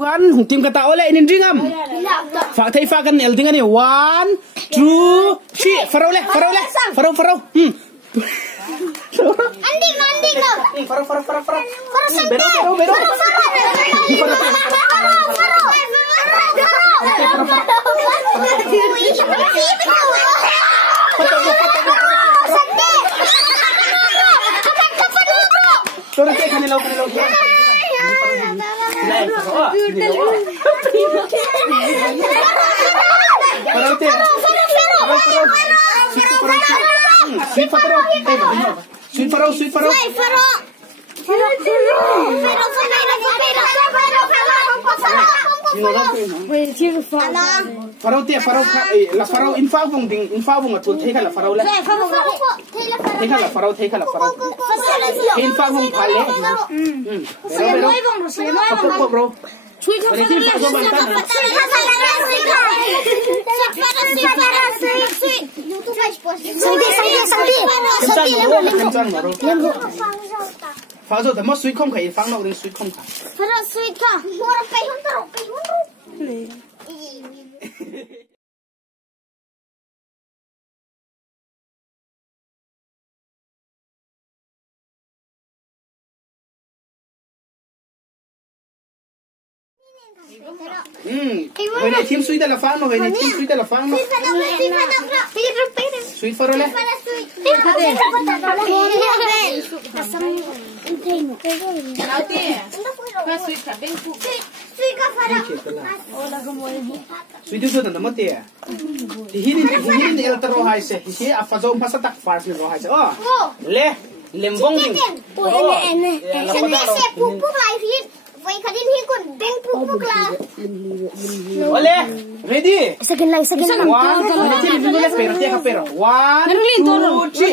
Kan tim kata oleh ini dingam. Fak thai fak kan el dingan ni 1 2 3 farau. Anding no. Farau. Bero. Sorry ke khane lo. Sweet Faro. La Faro infa bung atul theka la Faro la. Theka la Faro. Infa bung phale. Bro. Sweet Faro. Phao the most sweet không khẩy phang nào đến sweet không khẩy. Phao sweet ka. Mua bay hun taro. Vậy này team sweet là phang nào, vậy này team sweet là phang nào. Sweet Faro le. Sweet itu tanda mati ya. Ini el terohai se. Ini apa jauh masa tak fars ni terohai se. Oh, lembong ni. Vậy khá đến hi còn beng puk la. Ole, ready? Second line. One, pero. 1 2 3.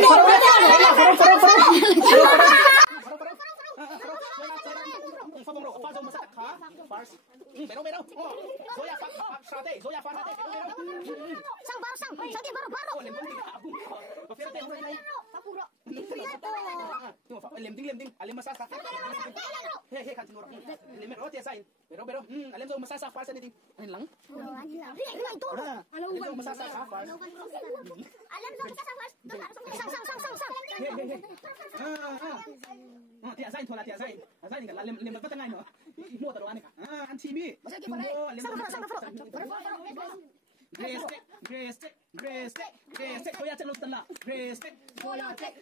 Lembing, alim masak. Hei, kan tinur. Lembing roti asain. Bero. Alim zo masak farsa ni ting. Anin lang. Alim zo masak farsa. Alim zo masak farsa. Sang. Ti asain thola ti asain. Asain ni lem ba tangai no. Mo ta wan ka. An ti mi. Grace. Koya cek lu tala. Grace. Koya cek.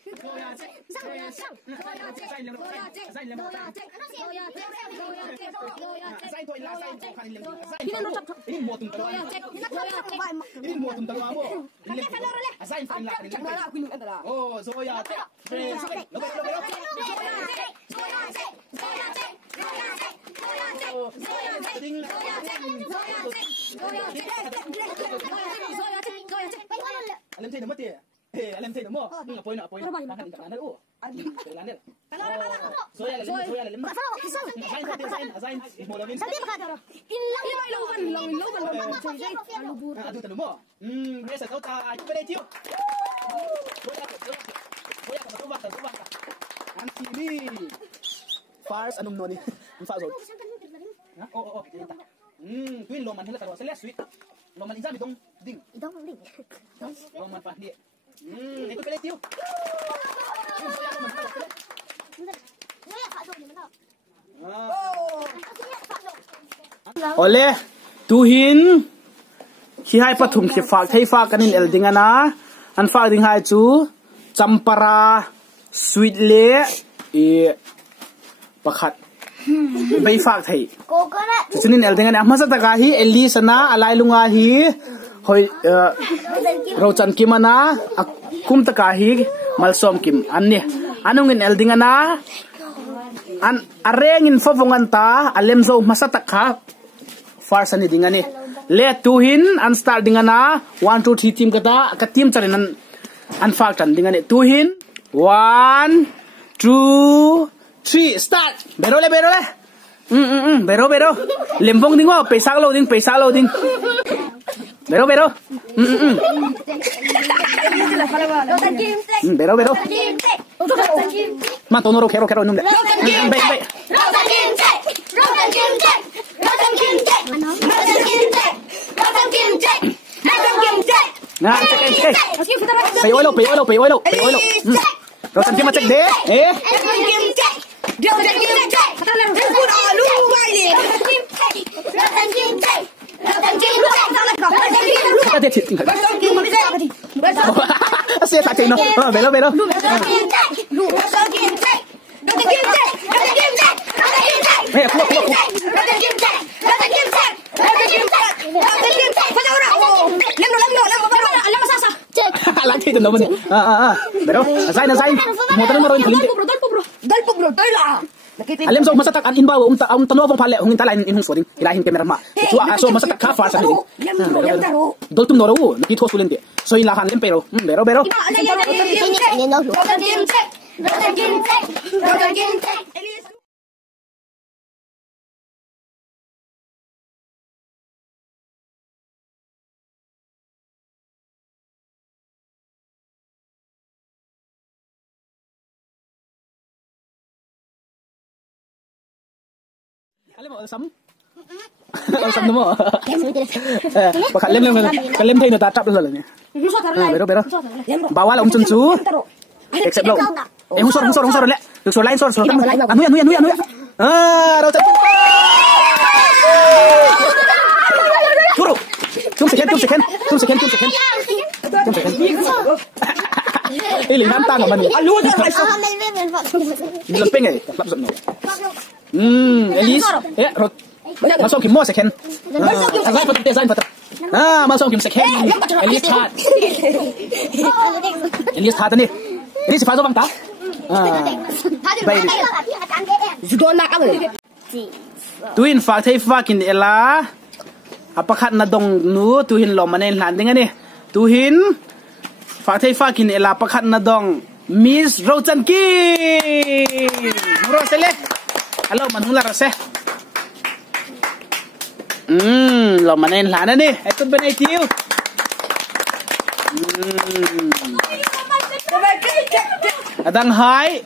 Ini mau tum tala. Oh, Zoya cek. Grace. Alam saya nama dia. Alam saya nama. Apoy na. Makan intak lanar. Lanar. Zoya. Asain. Mau lawin. Lawin. Aduh tanu mo. Biasa tahu tak? Aku boleh cium. Zoya ka. Anti ni. Fars anong noni. Fars zon. Oh. Tuin loman hela tarwa. Selia sweet. Loman insan itong ding. Loman pa dia. Itu boleh cium. Oleh tuhin khi hai pathum khi fak thai fa kanin elding ana an fa ding hai chu champara sweet le pakhat bai fak thai chunin elding ana masa taka hi eli sana alai lunga hi hoi rochan kimana akum taka hi malsom kim anni anungin elding ana an arengin favongan ta alemzo masa taka farsa ni dingani le tuhin an start dingana 1 2 3 team kata ka team charin an fak tan dingani tuhin 1 2 3 start bero le bero lembong dingo pesak lo ding bero bero ma tonoro kero num le Nah, cek. Pay oil lo. Rau chan kim cek deh. Dia udah cek. Kata lu baile. Kata dia cek. Asyik tak cek no. Belo. Lagi itu namanya. Bero. Asain. Motor mo ron kalinte. Dalpo bro. Tayla. Alam so masatak an inbaw tanu fong pale hungin tala in hung soding ilahin kamera ma. So masatak ka fa sa ni. Doltum noro nakito sulente. So ilahan lem pero. Bero. Alam mo, sam mo. Baka lem tayo natatap lang niya. Bero. Bawal ang chunchu. Except lo. Husor le. Husor line sor. Anu ya. Raw chan. Turo. Tum second. Ili nantang naman ni. Bilang pengen. Lapsop no. Elise. Rot. Masuk kim mo second. Design patap. Masuk kim second. Elise hat ni. Ini si Fazo bang ta? Baik. Sudah nak apa? Tuin fakin ela. Apakah nadong nu tuhin lo manen landing ni? Tuhin fakin ela apakah nadong Miss Rau Chan Kim. Muro sele. Halo manhula rase. Lo manen lana ni. Ito benaitiu. Adang hai.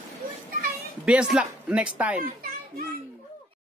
Best luck next time.